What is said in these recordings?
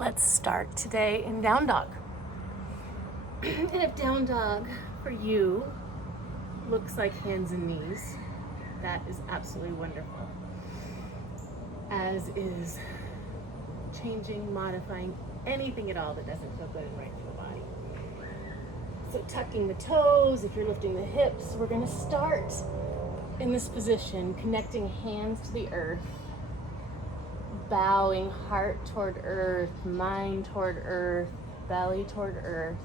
Let's start today in down dog. And if down dog for you looks like hands and knees, that is absolutely wonderful. As is changing, modifying anything at all that doesn't feel good and right for the body. So tucking the toes, if you're lifting the hips, we're gonna start in this position, connecting hands to the earth, bowing heart toward earth, mind toward earth, belly toward earth.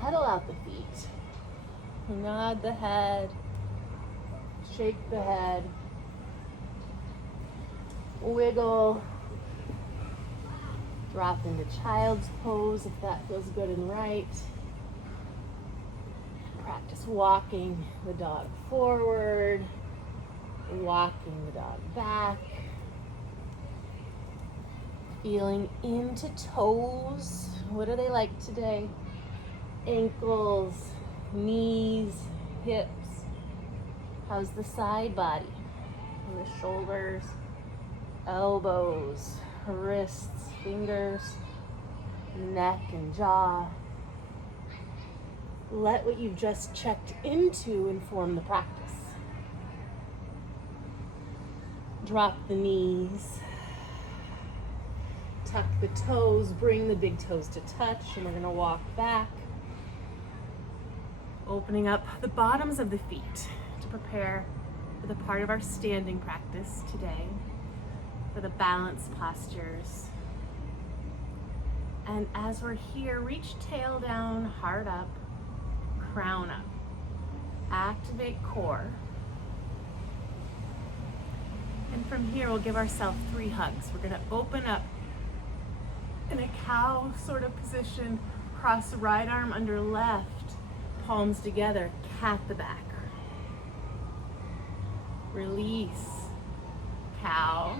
Pedal out the feet. Nod the head. Shake the head. Wiggle. Drop into child's pose if that feels good and right. Practice walking the dog forward, walking the dog back. Feeling into toes. What are they like today? Ankles, knees, hips. How's the side body? And the shoulders, elbows, wrists, fingers, neck and jaw. Let what you've just checked into inform the practice. Drop the knees. Tuck the toes, bring the big toes to touch, and we're gonna walk back. Opening up the bottoms of the feet to prepare for the part of our standing practice today, for the balance postures. And as we're here, reach tail down, heart up, crown up. Activate core. And from here, we'll give ourselves 3 hugs. We're gonna open up in a cow sort of position, cross the right arm under left, palms together, cat the back. Release, cow,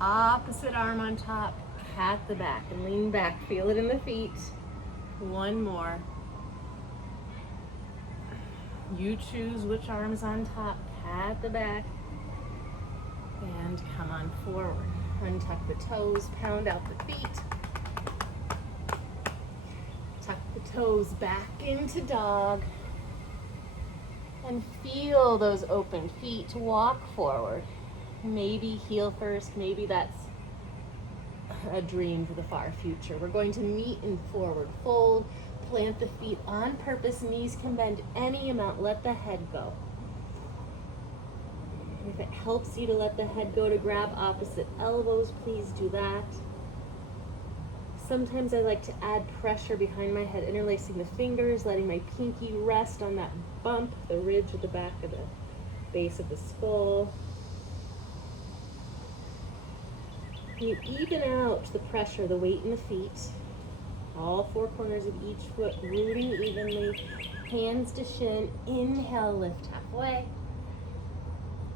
opposite arm on top, cat the back, and lean back, feel it in the feet. One more. You choose which arm's on top, cat the back, and come on forward. Untuck the toes, pound out the feet. Tuck the toes back into dog. And feel those open feet walk forward. Maybe heel first, maybe that's a dream for the far future. We're going to meet in forward fold. Plant the feet on purpose. Knees can bend any amount. Let the head go. If it helps you to let the head go to grab opposite elbows, please do that. Sometimes I like to add pressure behind my head, interlacing the fingers, letting my pinky rest on that bump, the ridge at the back of the base of the skull. You even out the pressure, the weight in the feet. All 4 corners of each foot rooting evenly. Hands to shin. Inhale, lift halfway.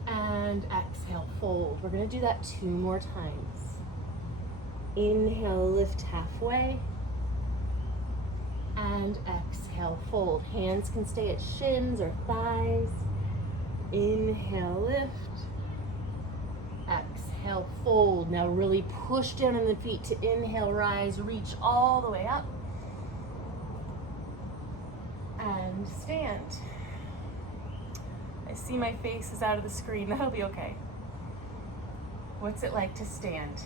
And exhale, fold. We're gonna do that 2 more times. Inhale, lift halfway. And exhale, fold. Hands can stay at shins or thighs. Inhale, lift. Exhale, fold. Now really push down on the feet to inhale, rise, reach all the way up. And stand. I see my face is out of the screen. That'll be okay. What's it like to stand?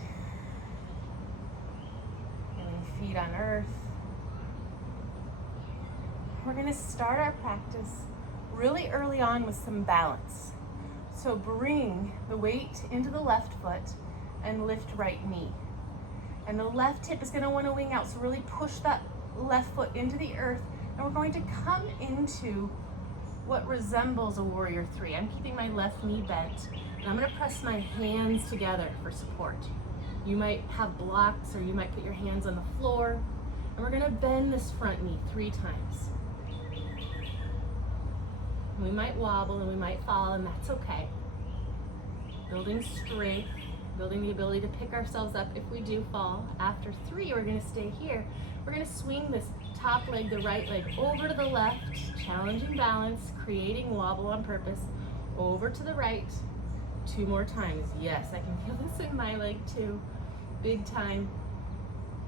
Feeling feet on earth. We're gonna start our practice really early on with some balance. So bring the weight into the left foot and lift right knee. And the left hip is gonna wanna wing out, so really push that left foot into the earth. And we're going to come into what resembles a warrior 3. I'm keeping my left knee bent, and I'm gonna press my hands together for support. You might have blocks, or you might put your hands on the floor, and we're gonna bend this front knee 3 times. We might wobble and we might fall, and that's okay. Building strength, building the ability to pick ourselves up if we do fall. After 3, we're gonna stay here. We're gonna swing this top leg, the right leg, over to the left, challenging balance, creating wobble on purpose, over to the right, 2 more times. Yes, I can feel this in my leg too. big time.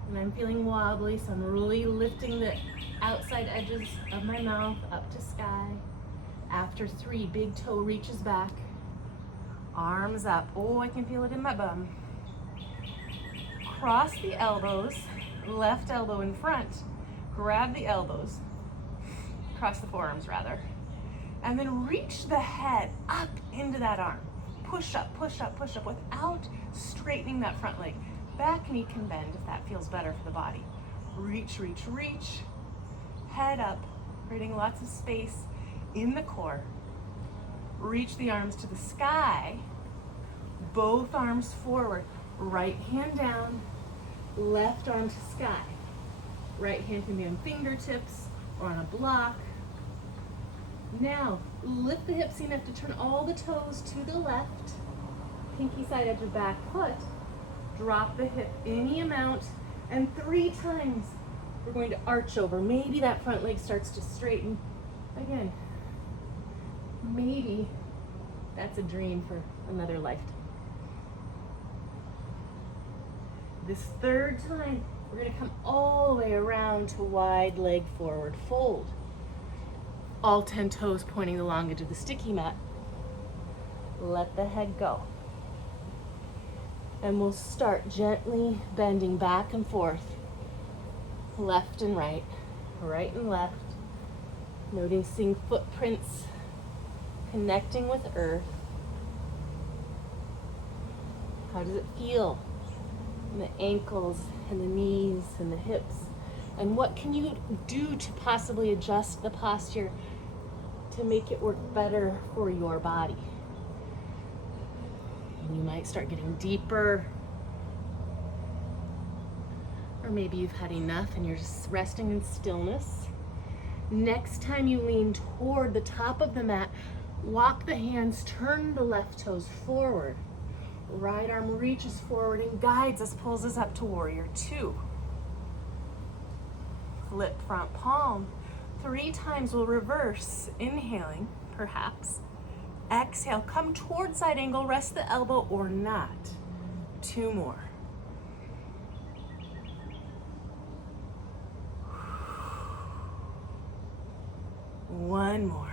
And I'm feeling wobbly, so I'm really lifting the outside edges of my mouth up to sky. After 3, big toe reaches back. Arms up. Oh, I can feel it in my bum. Cross the elbows, left elbow in front. Grab the elbows, cross the forearms rather. And then reach the head up into that arm. Push up, push up, push up without straightening that front leg. Back knee can bend if that feels better for the body. Reach, reach, reach. Head up, creating lots of space in the core. Reach the arms to the sky. Both arms forward. Right hand down, left arm to sky. Right hand can be on fingertips or on a block. Now, lift the hips enough to turn all the toes to the left. Pinky side edge of back foot. Drop the hip any amount, and 3 times we're going to arch over. Maybe that front leg starts to straighten. Again, maybe that's a dream for another lifetime. This 3rd time, we're going to come all the way around to wide leg forward fold. All 10 toes pointing the long edge of the sticky mat. Let the head go. And we'll start gently bending back and forth, left and right and left, noticing footprints connecting with earth. How does it feel in the ankles and the knees and the hips? And what can you do to possibly adjust the posture to make it work better for your body? You might start getting deeper, or maybe you've had enough and you're just resting in stillness. Next time you lean toward the top of the mat, walk the hands, turn the left toes forward. Right arm reaches forward and guides us, pulls us up to warrior 2. Flip front palm. 3 times we'll reverse, inhaling, perhaps. Exhale, come toward side angle, rest the elbow or not. 2 more. One more.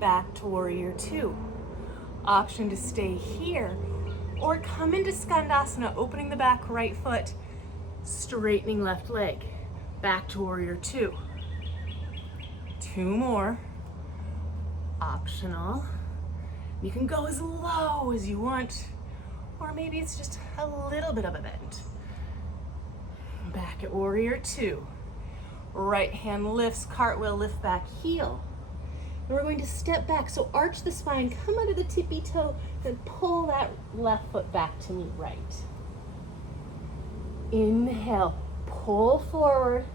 Back to warrior 2. Option to stay here or come into Skandasana, opening the back right foot, straightening left leg. Back to warrior 2. 2 more. Optional. You can go as low as you want, or maybe it's just a little bit of a bend. Back at warrior 2. Right hand lifts, cartwheel, lift back heel. And we're going to step back, so arch the spine, come under the tippy toe, then pull that left foot back to meet right. Inhale, pull forward.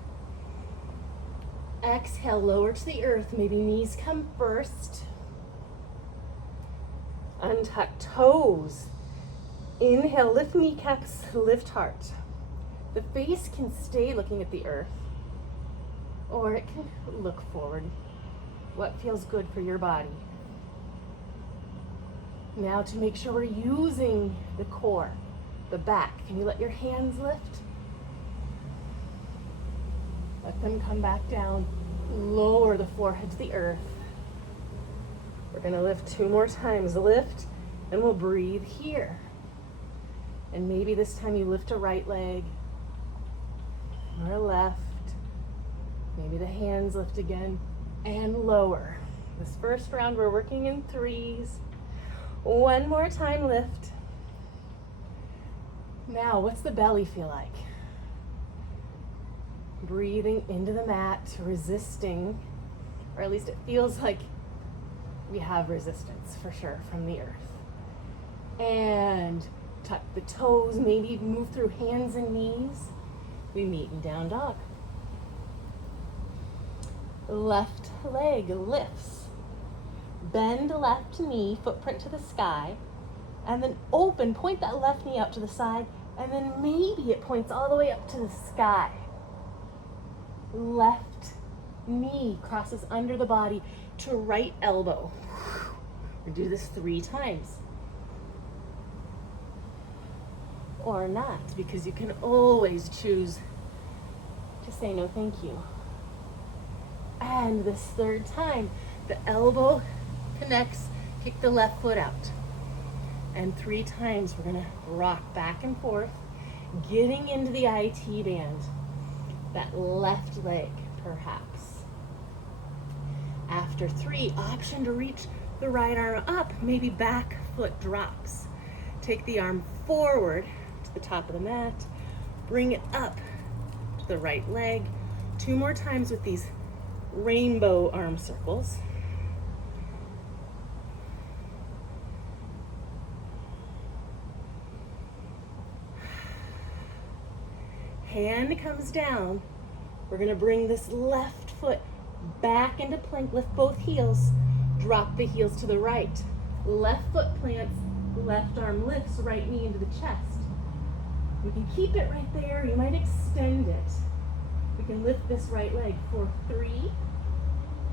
Exhale, lower to the earth, maybe knees come first. Untuck toes. Inhale, lift kneecaps, lift heart. The face can stay looking at the earth, or it can look forward. What feels good for your body? Now to make sure we're using the core, the back, can you let your hands lift? Let them come back down. Lower the forehead to the earth. We're going to lift 2 more times. Lift, and we'll breathe here. And maybe this time you lift a right leg or a left. Maybe the hands lift again and lower. This first round we're working in 3s. 1 more time, lift. Now, what's the belly feel like? Breathing into the mat, resisting, or at least it feels like we have resistance for sure from the earth. And tuck the toes, maybe move through hands and knees. We meet in down dog. Left leg lifts. Bend left knee, footprint to the sky, and then open, point that left knee out to the side, and then maybe it points all the way up to the sky. Left knee crosses under the body to right elbow. Or do this 3 times. Or not, because you can always choose to say no thank you. And this 3rd time, the elbow connects, kick the left foot out. And 3 times we're gonna rock back and forth, getting into the IT band, that left leg perhaps. After 3, option to reach the right arm up, maybe back foot drops. Take the arm forward to the top of the mat, bring it up to the right leg. 2 more times with these rainbow arm circles. Hand comes down. We're gonna bring this left foot back into plank, lift both heels, drop the heels to the right. Left foot plants, left arm lifts, right knee into the chest. We can keep it right there, you might extend it. We can lift this right leg for 3,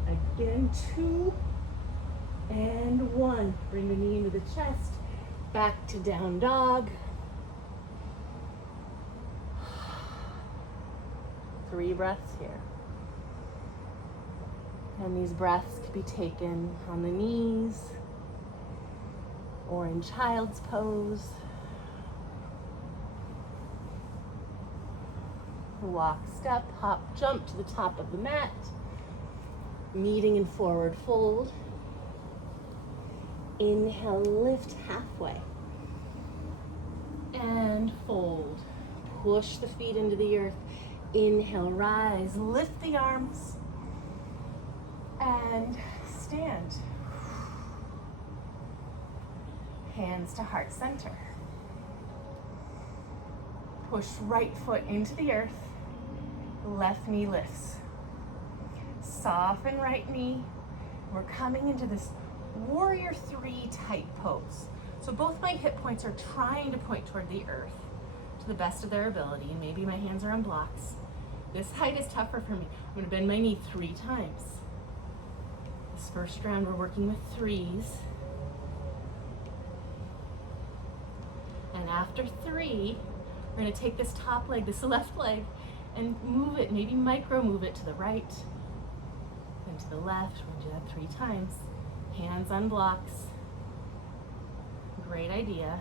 again 2, and 1. Bring the knee into the chest, back to down dog. 3 breaths here. And these breaths can be taken on the knees or in child's pose. Walk, step, hop, jump to the top of the mat. Meeting in forward fold. Inhale, lift halfway. And fold. Push the feet into the earth. Inhale, rise, lift the arms, and stand. Hands to heart center. Push right foot into the earth, left knee lifts. Soften right knee. We're coming into this warrior 3 type pose. So both my hip points are trying to point toward the earth to the best of their ability, and maybe my hands are on blocks. This height is tougher for me. I'm gonna bend my knee 3 times. This first round, we're working with 3s. And after 3, we're gonna take this top leg, this left leg, and move it, maybe micro move it to the right, then to the left. We're gonna do that 3 times. Hands on blocks. Great idea.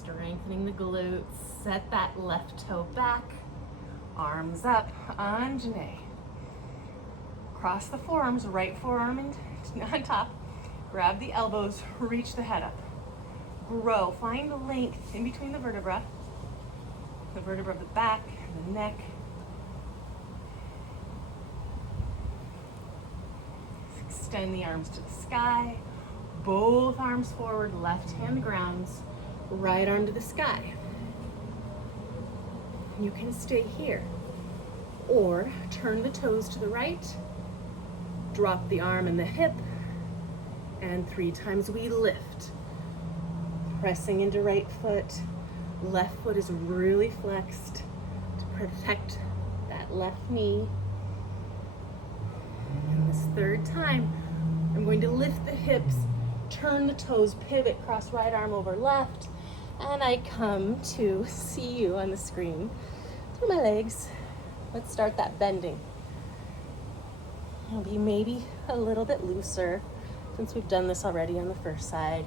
Strengthening the glutes, set that left toe back, arms up, Anjane. Cross the forearms, right forearm on top, grab the elbows, reach the head up. Grow, find the length in between the vertebra of the back, the neck. Extend the arms to the sky, both arms forward, left hand grounds, right arm to the sky. You can stay here, or turn the toes to the right, drop the arm and the hip, and 3 times we lift. Pressing into right foot, left foot is really flexed to protect that left knee. And this 3rd time, I'm going to lift the hips, turn the toes, pivot, cross right arm over left, and I come to see you on the screen through my legs. Let's start that bending. It'll be maybe a little bit looser since we've done this already on the first side.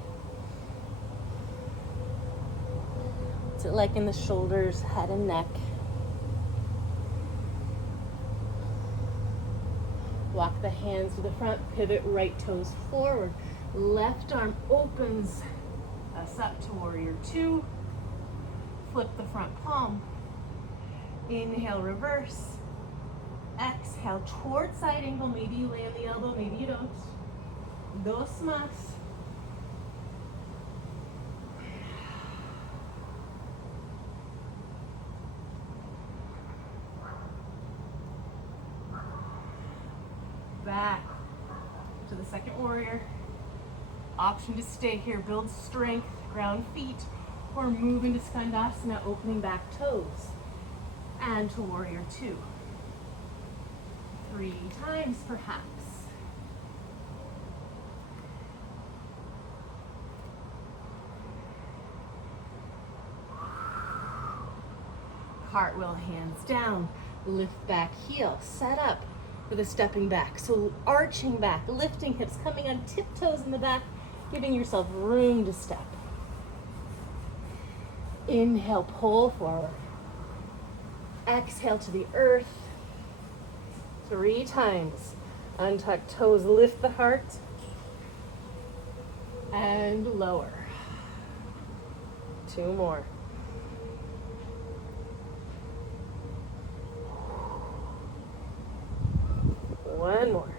What's it like in the shoulders, head and neck? Walk the hands to the front, pivot right toes forward. Left arm opens us up to warrior 2. Flip the front palm. Inhale, reverse. Exhale, towards side angle. Maybe you land the elbow, maybe you don't. Dos más. Back to the second warrior. Option to stay here, build strength, ground feet, or move into Skandasana, opening back toes. And to warrior 2. 3 times perhaps. cartwheel, hands down, lift back heel, set up for the stepping back. So arching back, lifting hips, coming on tiptoes in the back, giving yourself room to step. Inhale, pull forward. Exhale to the earth. 3 times. Untuck toes, lift the heart. And lower. 2 more. One more.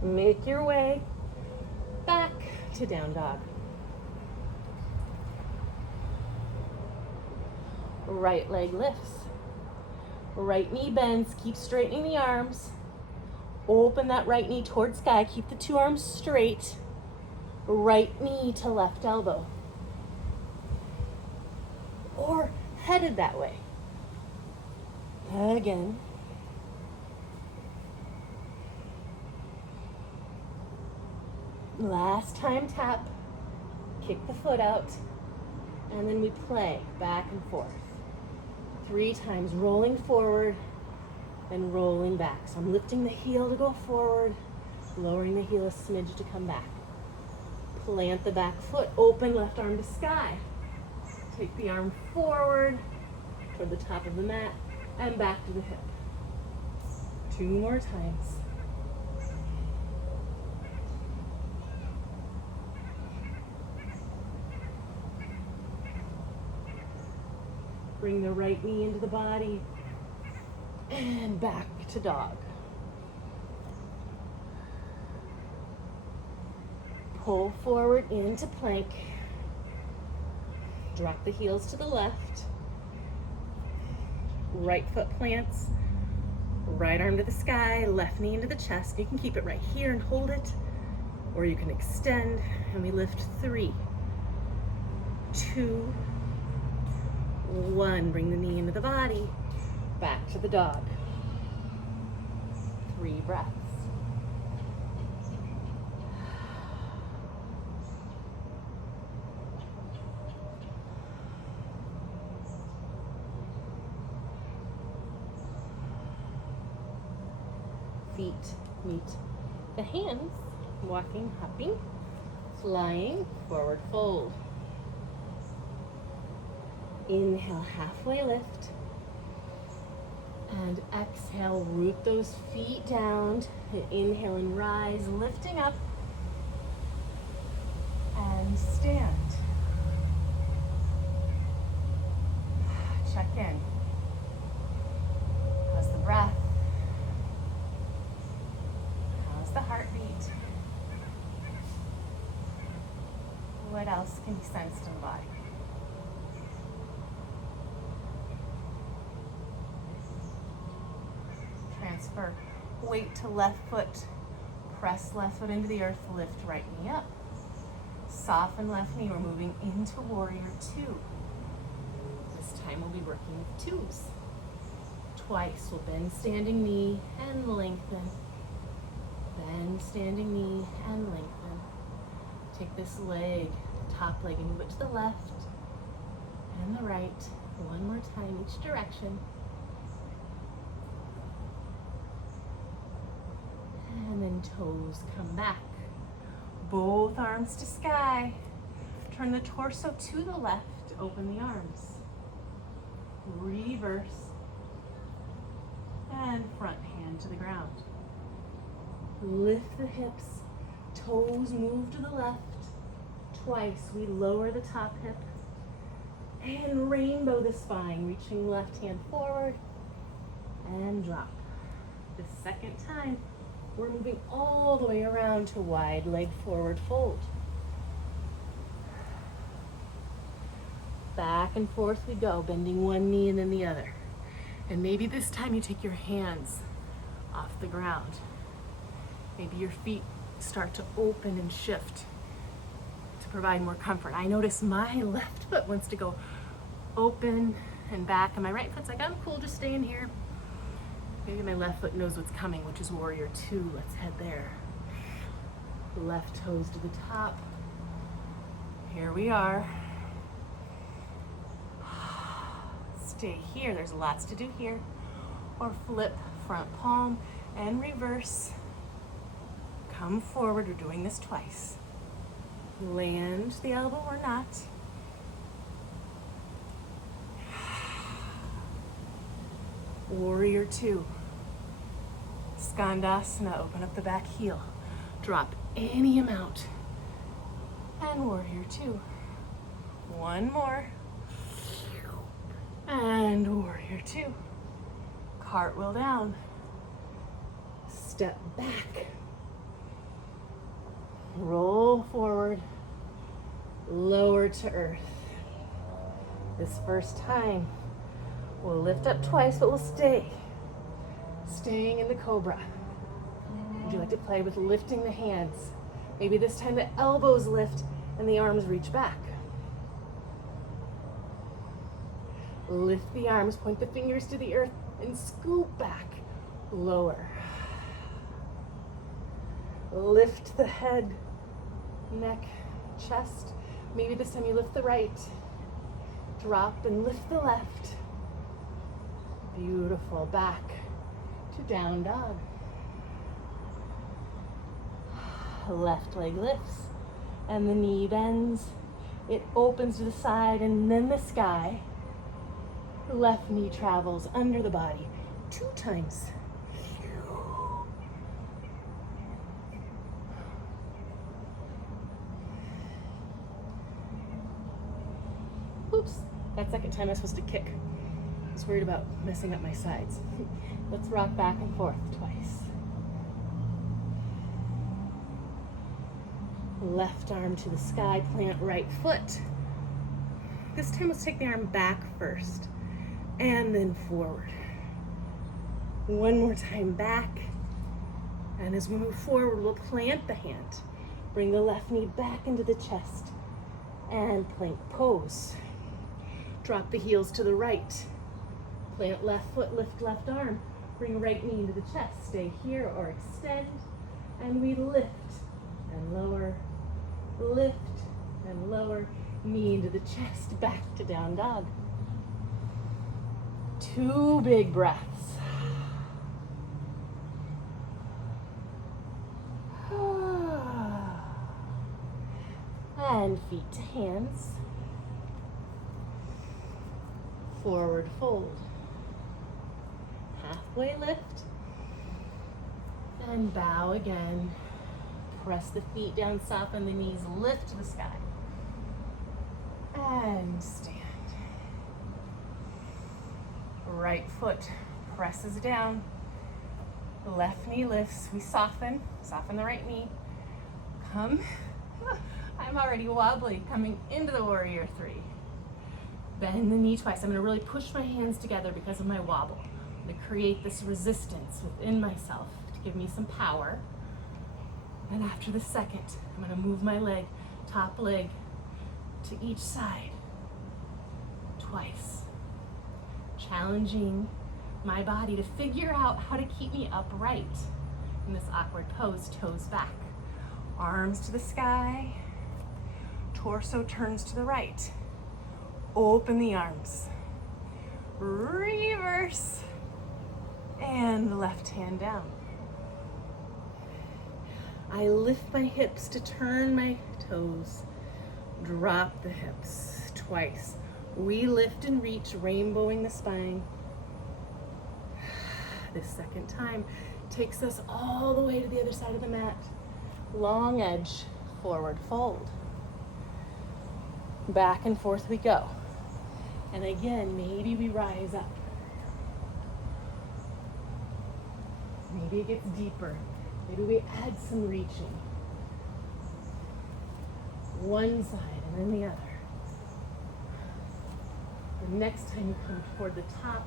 Make your way back to down dog. Right leg lifts. Right knee bends. Keep straightening the arms. Open that right knee towards sky. Keep the 2 arms straight. Right knee to left elbow. Or headed that way. Again. Last time tap. Kick the foot out. And then we play back and forth. 3 times, rolling forward and rolling back. So I'm lifting the heel to go forward, lowering the heel a smidge to come back. Plant the back foot, open left arm to sky. Take the arm forward toward the top of the mat and back to the hip. 2 more times. Bring the right knee into the body and back to dog. Pull forward into plank. Drop the heels to the left. Right foot plants. Right arm to the sky, left knee into the chest. You can keep it right here and hold it, or you can extend, and we lift 3, 2, 1, bring the knee into the body, back to the dog. 3 breaths. Feet meet the hands, walking, hopping, flying, forward fold. Inhale, halfway lift. And exhale, root those feet down. Inhale and rise, lifting up. And stand. Check in. How's the breath? How's the heartbeat? What else can be sensed in the body? Transfer weight to left foot. Press left foot into the earth, lift right knee up. Soften left knee, we're moving into warrior 2. This time we'll be working with 2s. Twice, we'll bend standing knee and lengthen. Bend standing knee and lengthen. Take this leg, top leg, and move it to the left and the right. 1 more time, each direction. And then toes come back. Both arms to sky. Turn the torso to the left, open the arms. Reverse. And front hand to the ground. Lift the hips, toes move to the left. Twice, we lower the top hip. And rainbow the spine, reaching left hand forward. And drop. The second time, we're moving all the way around to wide leg forward fold. Back and forth we go, bending one knee and then the other. And maybe this time you take your hands off the ground. Maybe your feet start to open and shift to provide more comfort. I notice my left foot wants to go open and back, and my right foot's like, I'm cool, just staying here. Maybe my left foot knows what's coming, which is warrior 2. Let's head there. Left toes to the top. Here we are. Stay here, there's lots to do here. Or flip front palm and reverse. Come forward, we're doing this twice. Land the elbow or not. Warrior two. Skandasana, open up the back heel. Drop any amount. And warrior two. One more. And warrior two. Cartwheel down. Step back. Roll forward. Lower to earth. This first time, we'll lift up twice, but we'll stay. Staying in the cobra. Would you like to play with lifting the hands? Maybe this time the elbows lift and the arms reach back. Lift the arms, point the fingers to the earth, and scoop back. Lower. Lift the head, neck, chest. Maybe this time you lift the right. Drop and lift the left. Beautiful. Back to down dog. Left leg lifts and the knee bends. It opens to the side and then the sky. Left knee travels under the body 2 times. Oops, that second time I was supposed to kick. I was worried about messing up my sides. Let's rock back and forth twice. Left arm to the sky, plant right foot. This time let's take the arm back first and then forward. One more time back. And as we move forward, we'll plant the hand. Bring the left knee back into the chest and plank pose. Drop the heels to the right. Plant left foot, lift left arm. Bring right knee into the chest. Stay here or extend. And we lift and lower, lift and lower. Knee into the chest, back to down dog. 2 big breaths. And feet to hands. Forward fold. Halfway lift. And bow again. Press the feet down, soften the knees, lift to the sky. And stand. Right foot presses down. Left knee lifts. We soften the right knee. Come. I'm already wobbly. Coming into the warrior 3. Bend the knee twice. I'm going to really push my hands together because of my wobble. I'm going to create this resistance within myself to give me some power. And after the second, I'm going to move my leg, top leg, to each side twice. Challenging my body to figure out how to keep me upright in this awkward pose, toes back. Arms to the sky, torso turns to the right. Open the arms. Reverse. And the left hand down. I lift my hips to turn my toes. Drop the hips twice. We lift and reach, rainbowing the spine. This second time takes us all the way to the other side of the mat. Long edge, forward fold. Back and forth we go. And again, maybe we rise up. Maybe it gets deeper. Maybe we add some reaching. One side and then the other. The next time you come toward the top,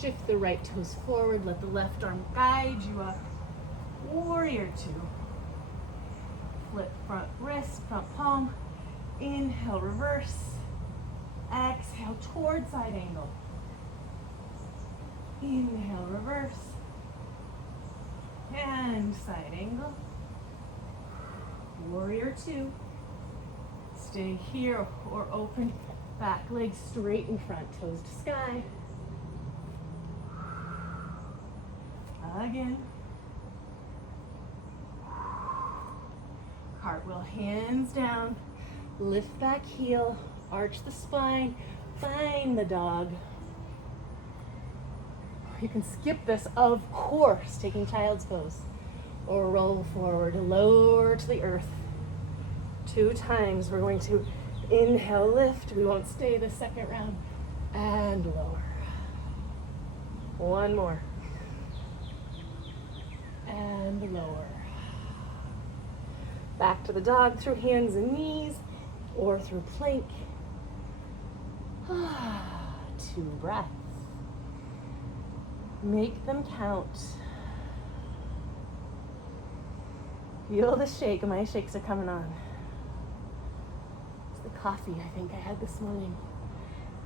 shift the right toes forward, let the left arm guide you up. Warrior 2. Flip front wrist, front palm. Inhale, reverse. Exhale, toward side angle. Inhale, reverse. And side angle. Warrior 2. stay here or open back leg straight in front, toes to sky. Again. Cartwheel, hands down, lift back heel, arch the spine, find the dog. You can skip this, of course, taking child's pose, or roll forward, lower to the earth. 2 times. We're going to inhale, lift. We won't stay the second round, and lower. 1 more. And lower. Back to the dog through hands and knees or through plank. 2 breaths. Make them count. Feel the shake. My shakes are coming on. It's the coffee I think I had this morning.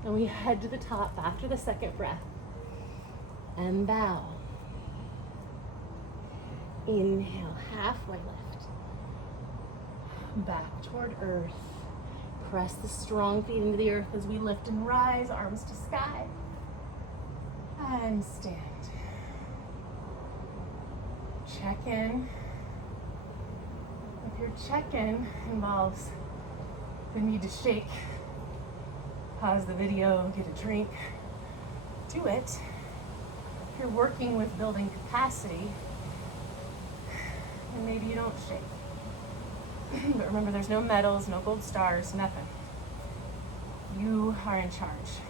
And we head to the top after the second breath. And bow. Inhale, halfway lift. Back toward earth. Press the strong feet into the earth as we lift and rise, arms to sky. And stand. Check in. If your check-in involves the need to shake, pause the video, get a drink, do it. If you're working with building capacity, then maybe you don't shake. But remember, there's no medals, no gold stars, nothing. You are in charge.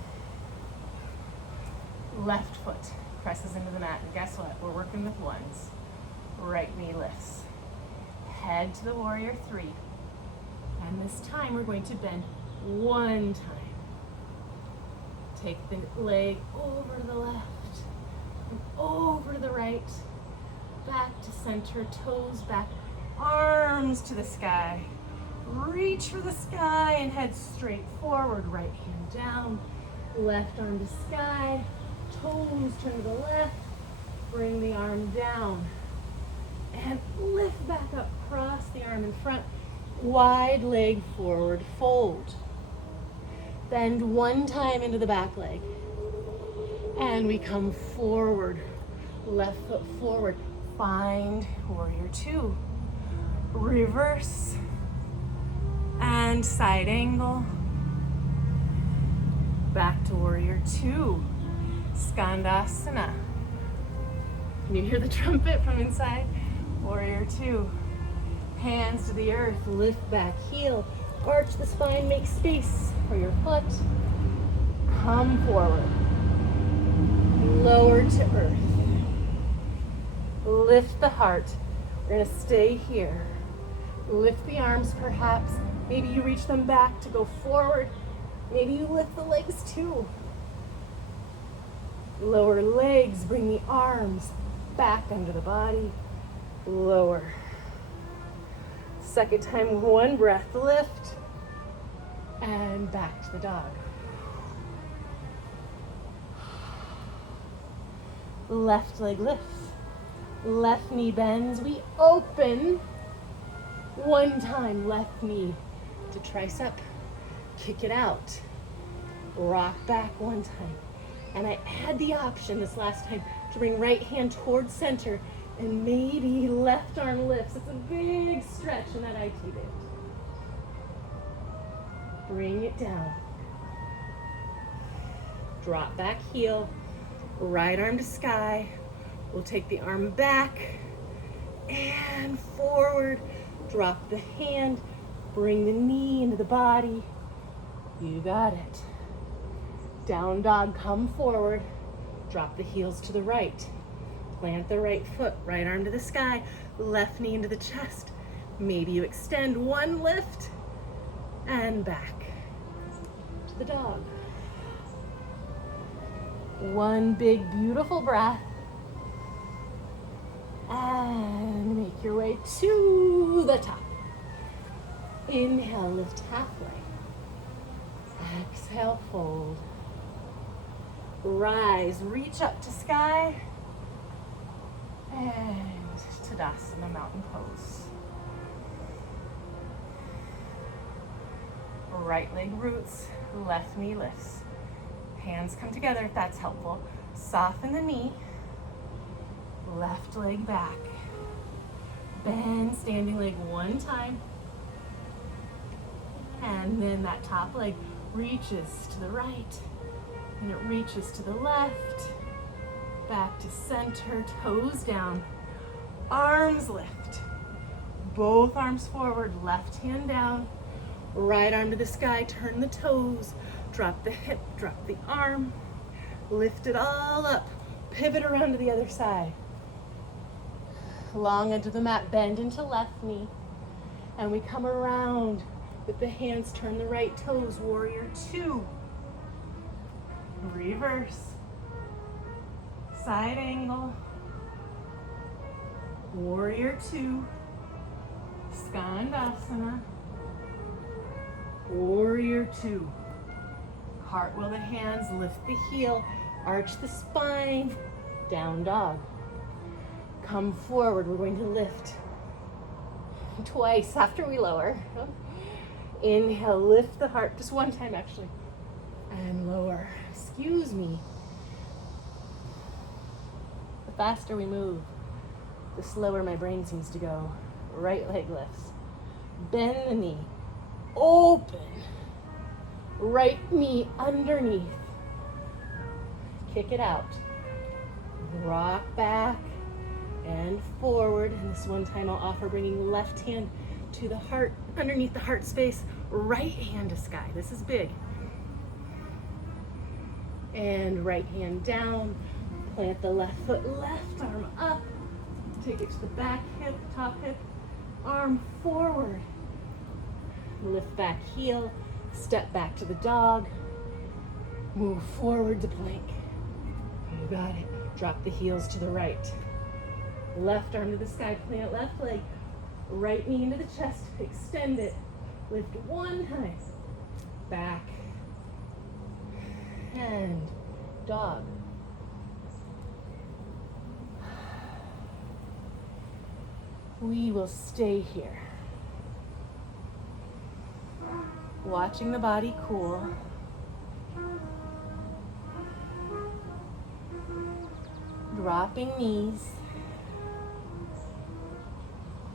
Left foot presses into the mat, and guess what? We're working with ones. Right knee lifts. Head to the warrior 3. And this time we're going to bend 1 time. Take the leg over to the left and over to the right. Back to center, toes back, arms to the sky. Reach for the sky and head straight forward. Right hand down, left arm to sky. Toes turn to the left, bring the arm down, and lift back up, cross the arm in front, wide leg forward fold. Bend 1 time into the back leg, and we come forward, left foot forward, find warrior 2, reverse, and side angle, back to warrior 2. Skandasana. Can you hear the trumpet from inside? Warrior 2. Hands to the earth, lift back heel, arch the spine, make space for your foot. Come forward. Lower to earth. Lift the heart. We're gonna stay here. Lift the arms perhaps. Maybe you reach them back to go forward. Maybe you lift the legs too. Lower legs, bring the arms back under the body. Lower. Second time, 1 breath, lift. And back to the dog. Left leg lifts. Left knee bends. We open. 1 time, left knee to tricep. Kick it out. Rock back 1 time. And I had the option this last time to bring right hand towards center and maybe left arm lifts. It's a big stretch in that IT band. Bring it down. Drop back heel, right arm to sky. We'll take the arm back and forward. Drop the hand, bring the knee into the body. You got it. Down dog, come forward. Drop the heels to the right. Plant the right foot, right arm to the sky, left knee into the chest. Maybe you extend 1 lift and back to the dog. 1 big, beautiful breath. And make your way to the top. Inhale, lift halfway. Exhale, fold. Rise, reach up to sky, and Tadasana, mountain pose. Right leg roots, left knee lifts. Hands come together if that's helpful. Soften the knee, left leg back. Bend standing leg one time. And then that top leg reaches to the right, and it reaches to the left. Back to center, toes down, arms lift. Both arms forward, left hand down, right arm to the sky, turn the toes, drop the hip, drop the arm, lift it all up, pivot around to the other side. Long edge of the mat, bend into left knee, and we come around with the hands, turn the right toes, warrior two. Reverse, side angle, warrior two, skandasana, warrior two. Cartwheel the hands, lift the heel, arch the spine, down dog. Come forward, we're going to lift twice after we lower. Inhale, lift the heart, just one time actually, and lower. Excuse me. The faster we move, the slower my brain seems to go. Right leg lifts. Bend the knee, open. Right knee underneath. Kick it out. Rock back and forward. And this one time I'll offer bringing left hand to the heart, underneath the heart space, right hand to sky. This is big. And right hand down, plant the left foot, left arm up, take it to the back hip, top hip, arm forward, lift back heel, step back to the dog, move forward to plank. You got it. Drop the heels to the right. Left arm to the sky, plant left leg, right knee into the chest, extend it, lift one time, back, and dog. We will stay here, watching the body cool. Dropping knees.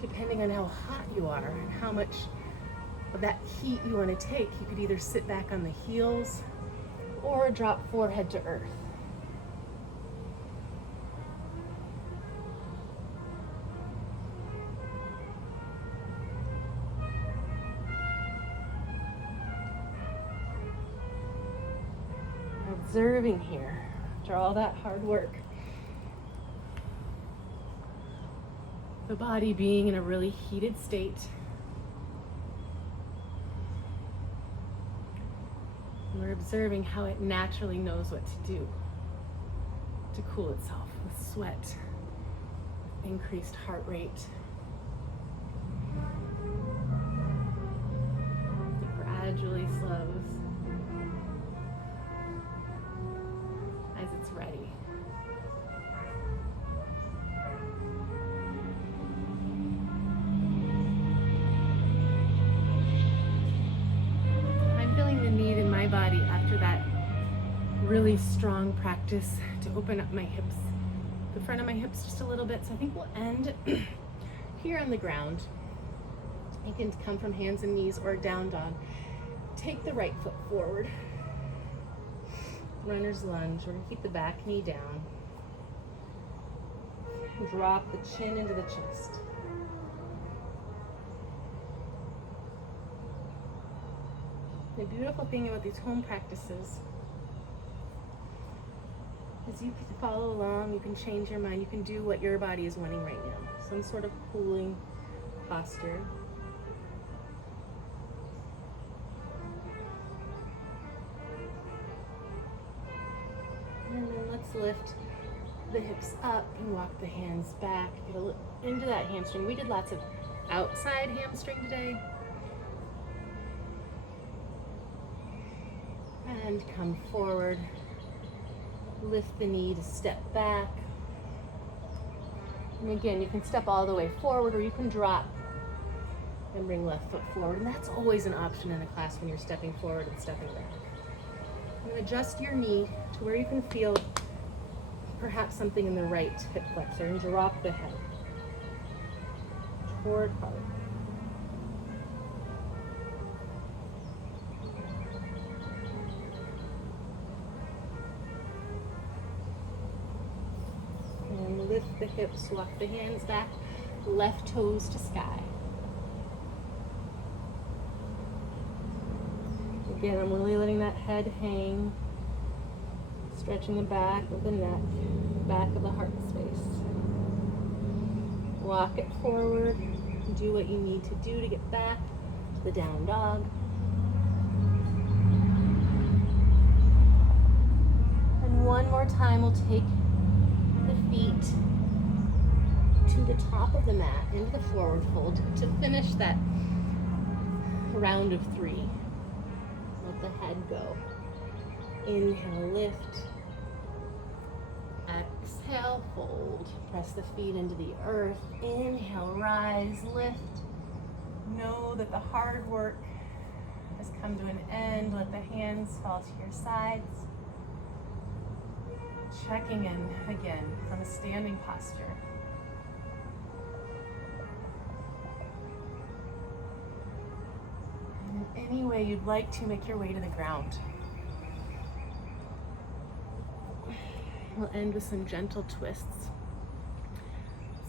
Depending on how hot you are and how much of that heat you want to take, you could either sit back on the heels or drop forehead to earth. Observing here after all that hard work. The body being in a really heated state. And we're observing how it naturally knows what to do to cool itself with sweat, increased heart rate. It gradually slows as it's ready. Body after that really strong practice to open up my hips, the front of my hips just a little bit. So I think we'll end here on the ground. You can come from hands and knees or down dog. Take the right foot forward. Runner's lunge. We're gonna keep the back knee down. Drop the chin into the chest. The beautiful thing about these home practices is you can follow along, you can change your mind, you can do what your body is wanting right now. Some sort of cooling posture. And then let's lift the hips up and walk the hands back. Get a little into that hamstring. We did lots of outside hamstring today. And come forward, lift the knee to step back. And again, you can step all the way forward or you can drop And bring left foot forward. And that's always an option in a class when you're stepping forward and stepping back. And adjust your knee to where you can feel perhaps something in the right hip flexor and drop the head toward heart. And lift the hips, walk the hands back, left toes to sky. Again, I'm really letting that head hang, stretching the back of the neck, back of the heart space. Walk it forward, do what you need to do to get back to the down dog. And one more time, we'll take the feet to the top of the mat, into the forward fold to finish that round of 3. Let the head go. Inhale, lift. Exhale, fold. Press the feet into the earth. Inhale, rise, lift. Know that the hard work has come to an end. Let the hands fall to your sides. Checking in again from a standing posture. And in any way you'd like to make your way to the ground. We'll end with some gentle twists.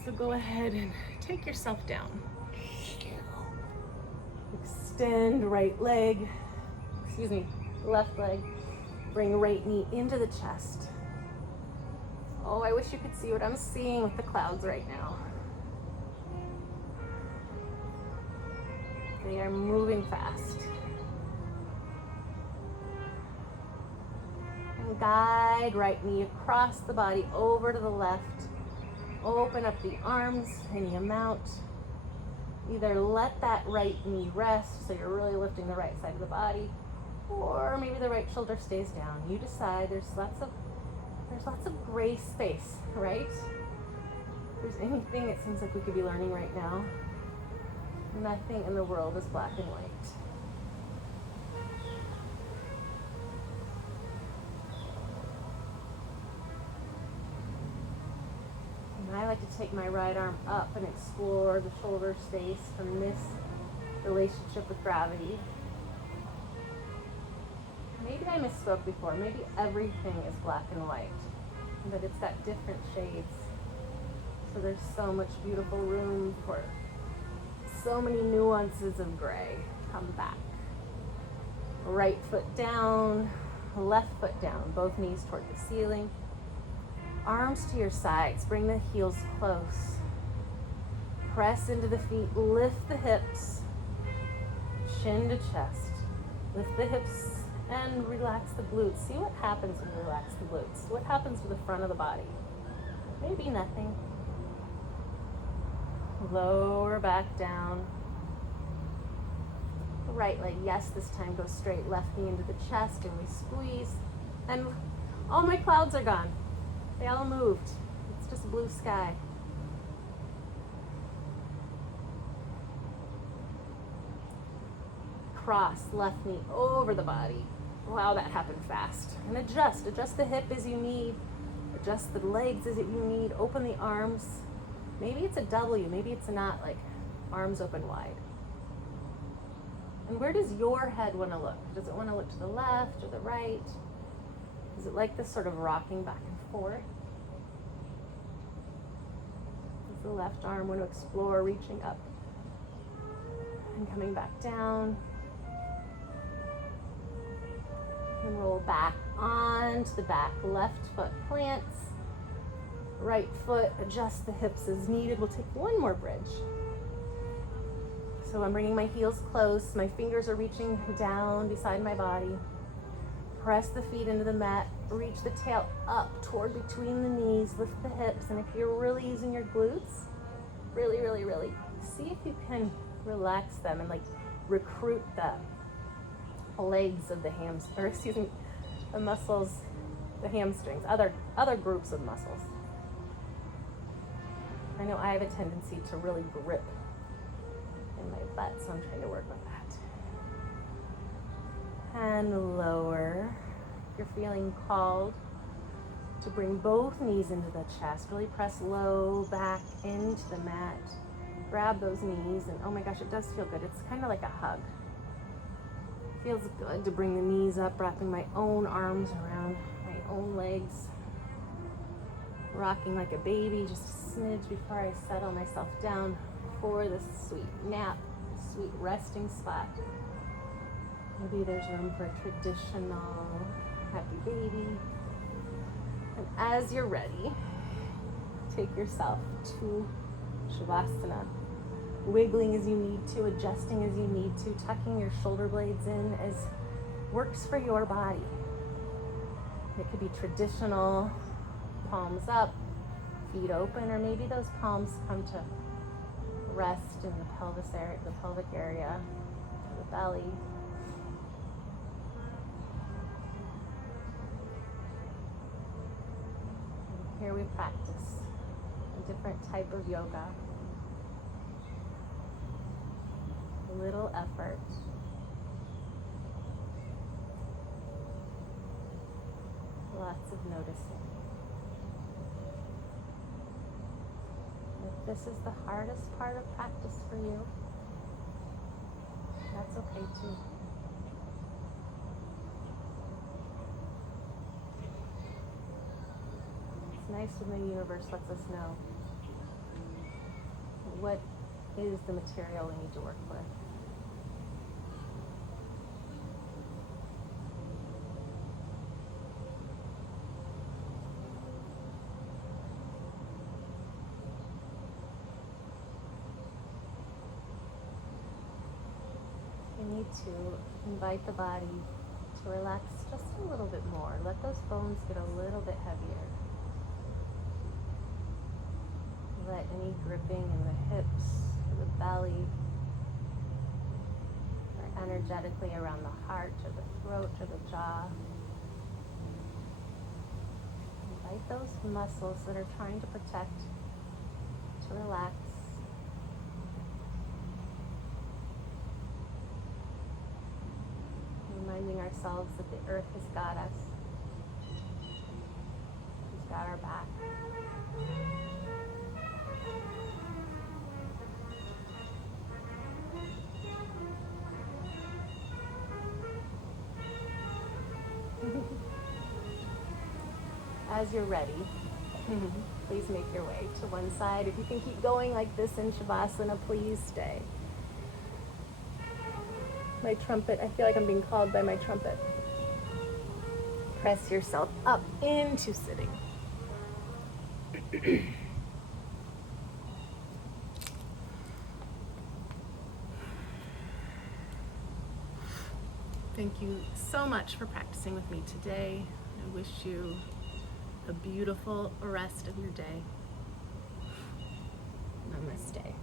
So go ahead and take yourself down. Extend right leg, left leg. Bring right knee into the chest. Oh, I wish you could see what I'm seeing with the clouds right now. They are moving fast. And guide right knee across the body over to the left. Open up the arms any amount. Either let that right knee rest, so you're really lifting the right side of the body, or maybe the right shoulder stays down. You decide. There's lots of gray space, right? If there's anything it seems like we could be learning right now, nothing in the world is black and white. And I like to take my right arm up and explore the shoulder space from this relationship with gravity. Maybe I misspoke before. Maybe everything is black and white, but it's got different shades. So there's so much beautiful room for so many nuances of gray. Come back. Right foot down, left foot down, both knees toward the ceiling. Arms to your sides, bring the heels close. Press into the feet, lift the hips, chin to chest. Lift the hips and relax the glutes. See what happens when you relax the glutes. What happens to the front of the body? Maybe nothing. Lower back down. Right leg, yes, this time go straight. Left knee into the chest and we squeeze. And all my clouds are gone. They all moved. It's just blue sky. Cross left knee over the body. Wow, that happened fast. And adjust the hip as you need. Adjust the legs as you need. Open the arms. Maybe it's a W, maybe it's not, like arms open wide. And where does your head want to look? Does it want to look to the left or the right? Is it like this sort of rocking back and forth? Does the left arm want to explore reaching up and coming back down? And roll back onto the back. Left foot plants. Right foot, adjust the hips as needed. We'll take one more bridge. So I'm bringing my heels close. My fingers are reaching down beside my body. Press the feet into the mat. Reach the tail up toward between the knees. Lift the hips. And if you're really using your glutes, really, really, really, see if you can relax them and like recruit the legs of the the muscles, the hamstrings, other groups of muscles. I know I have a tendency to really grip in my butt, so I'm trying to work with that. And lower. If you're feeling called to bring both knees into the chest, really press low back into the mat. Grab those knees, and oh my gosh, it does feel good. It's kind of like a hug. Feels good to bring the knees up, wrapping my own arms around my own legs. Rocking like a baby, just a smidge before I settle myself down for this sweet nap, sweet resting spot. Maybe there's room for a traditional happy baby. And as you're ready, take yourself to Shavasana. Wiggling as you need to, adjusting as you need to, tucking your shoulder blades in as works for your body. It could be traditional, palms up, feet open, or maybe those palms come to rest in the pelvis area, the pelvic area, the belly. And here we practice a different type of yoga. Little effort. Lots of noticing. If this is the hardest part of practice for you, that's okay too. It's nice when the universe lets us know what is the material we need to work with. We need to invite the body to relax just a little bit more. Let those bones get a little bit heavier. Let any gripping in the hips or the belly or energetically around the heart or the throat or the jaw. Invite those muscles that are trying to protect to relax. Reminding ourselves that the earth has got us. She's got our back. As you're ready, please make your way to one side. If you can keep going like this in Shavasana, please stay. My trumpet, I feel like I'm being called by my trumpet. Press yourself up into sitting. Thank you so much for practicing with me today. I wish you a beautiful rest of your day. Namaste.